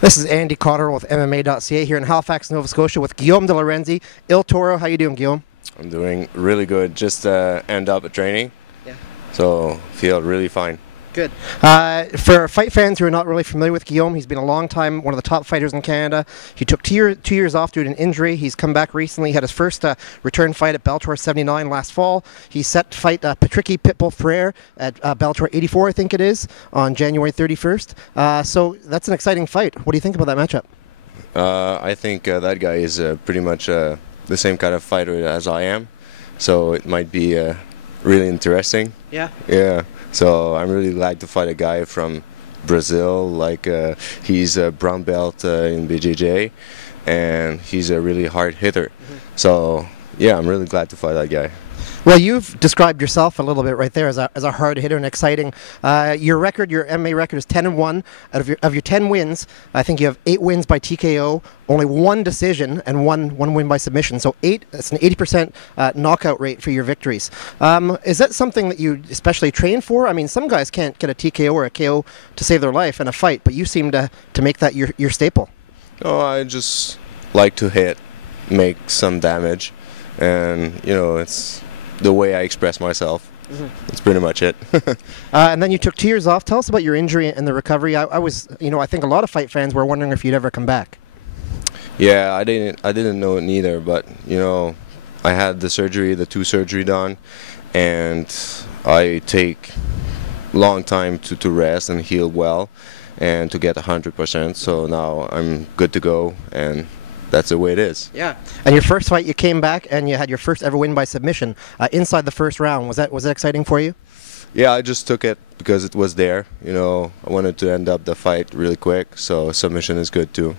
This is Andy Cotterill with MMA.ca here in Halifax, Nova Scotia with Guillaume DeLorenzi. Il Toro, how you doing, Guillaume? I'm doing really good. Just end up at training, so feel really fine. Good. For fight fans who are not really familiar with Guillaume, he's been a long time one of the top fighters in Canada. He took two years off due to an injury. He's come back recently. He had his first return fight at Bellator 79 last fall. He's set to fight Patricky, Pitbull, Freire at Bellator 84, I think it is, on January 31st. So that's an exciting fight. What do you think about that matchup? I think that guy is pretty much the same kind of fighter as I am, so it might be really interesting. Yeah. Yeah. So I'm really glad to fight a guy from Brazil. Like he's a brown belt in BJJ, and he's a really hard hitter. So yeah, I'm really glad to fight that guy. Well, you've described yourself a little bit right there as a hard hitter and exciting. Your record, your MMA record, is 10-1. Out of your 10 wins, I think you have 8 wins by TKO, only 1 decision, and one win by submission. So that's an 80% knockout rate for your victories. Is that something that you especially train for? I mean, some guys can't get a TKO or a KO to save their life in a fight, but you seem to make that your staple. Oh, I just like to hit, make some damage, and you know, it's the way I express myself. That's pretty much it. And then you took 2 years off. Tell us about your injury and the recovery. I think a lot of fight fans were wondering if you'd ever come back. Yeah, I didn't know it neither, but you know, I had the 2 surgery done, and I take long time to rest and heal well and to get 100%. So now I'm good to go, and that's the way it is. Yeah. And your first fight, you came back and you had your first ever win by submission inside the first round. Was that exciting for you? Yeah, I just took it because it was there. You know, I wanted to end up the fight really quick, so submission is good too.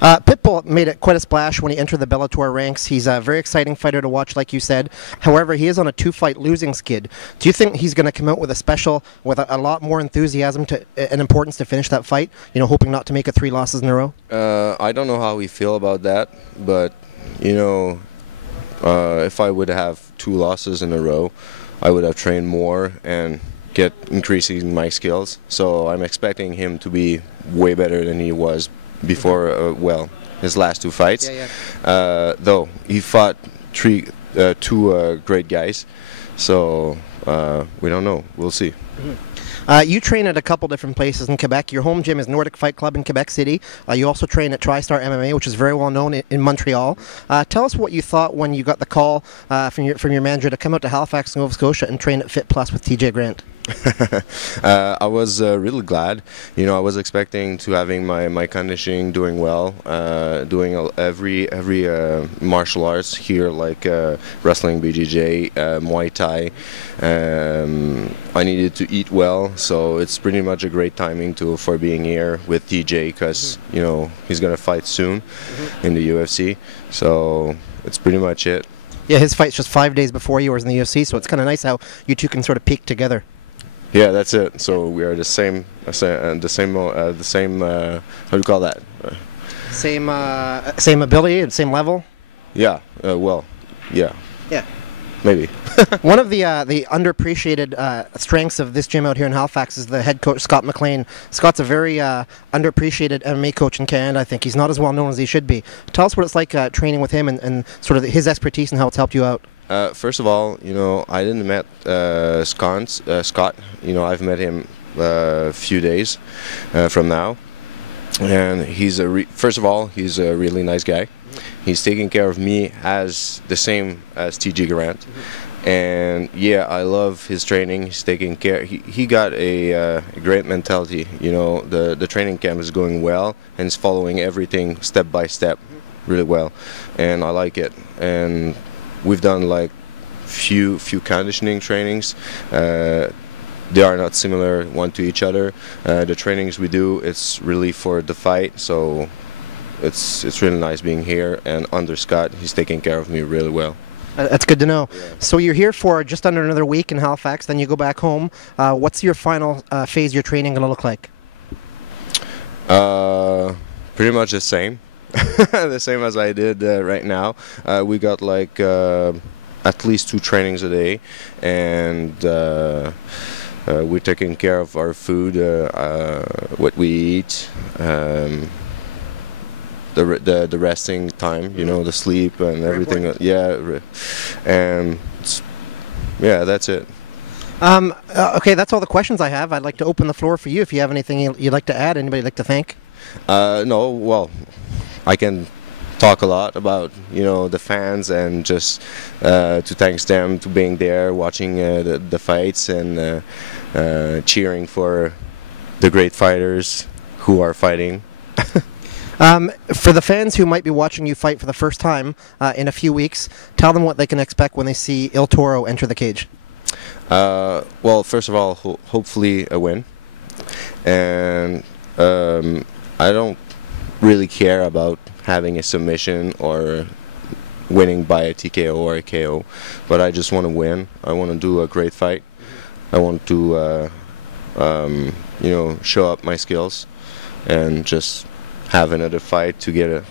Pitbull made it quite a splash when he entered the Bellator ranks. He's a very exciting fighter to watch, like you said. However, he is on a 2-fight losing skid. Do you think he's going to come out with a lot more enthusiasm and importance to finish that fight? You know, hoping not to make it 3 losses in a row. I don't know how we feel about that, but you know, if I would have 2 losses in a row, I would have trained more and get increasing my skills. So I'm expecting him to be way better than he was before, his last 2 fights. Though he fought 2 great guys, so we don't know. We'll see. You train at a couple different places in Quebec. Your home gym is Nordic Fight Club in Quebec City. You also train at TriStar MMA, which is very well known in Montreal. Tell us what you thought when you got the call from your manager to come out to Halifax, Nova Scotia, and train at FitPlus with TJ Grant. I was really glad. You know, I was expecting to having my conditioning doing well, doing every martial arts here, like wrestling, BJJ, Muay Thai. I needed to eat well, so it's pretty much a great timing for being here with TJ, because you know, he's gonna fight soon in the UFC. So it's pretty much it. Yeah, his fight's just 5 days before yours in the UFC, so it's kind of nice how you two can sort of peak together. Yeah, that's it. So we are the same. How do you call that? Same ability and same level. Yeah. Well. Yeah. Yeah. Maybe. One of the underappreciated strengths of this gym out here in Halifax is the head coach, Scott McLean. Scott's a very underappreciated MMA coach in Canada, I think. He's not as well known as he should be. Tell us what it's like training with him and sort of his expertise and how it's helped you out. First of all, you know, I didn't met Scott. You know, I've met him a few days from now, and he's first of all, he's a really nice guy. He's taking care of me as the same as TJ Grant, and yeah, I love his training. He's taking care. He got a great mentality. You know, the training camp is going well, and he's following everything step by step really well, and I like it. And we've done like few conditioning trainings. They are not similar one to each other. The trainings we do, it's really for the fight, so it's really nice being here. And under Scott, he's taking care of me really well. That's good to know. Yeah. So you're here for just under another week in Halifax, then you go back home. What's your final phase of your training going to look like? Pretty much the same. The same as I did right now. We got like at least 2 trainings a day, and we're taking care of our food, what we eat, the resting time, you know, the sleep and everything. Yeah, and yeah, that's it. Okay, that's all the questions I have. I'd like to open the floor for you if you have anything you'd like to add. Anybody like to thank? No, well, I can talk a lot about, you know, the fans, and just to thank them to being there, watching the fights, and cheering for the great fighters who are fighting. For the fans who might be watching you fight for the first time in a few weeks, tell them what they can expect when they see Il Toro enter the cage. Well, first of all, hopefully a win, and I don't really care about having a submission or winning by a TKO or a KO, but I just want to win. I want to do a great fight. I want to, you know, show up my skills and just have another fight to get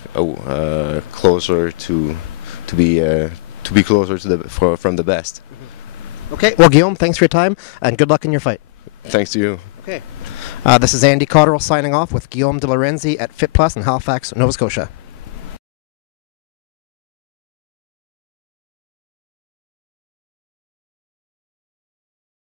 closer to be closer to from the best. Okay. Well, Guillaume, thanks for your time and good luck in your fight. Thanks to you. Okay. This is Andy Cotterill signing off with Guillaume DeLorenzi at FitPlus in Halifax, Nova Scotia.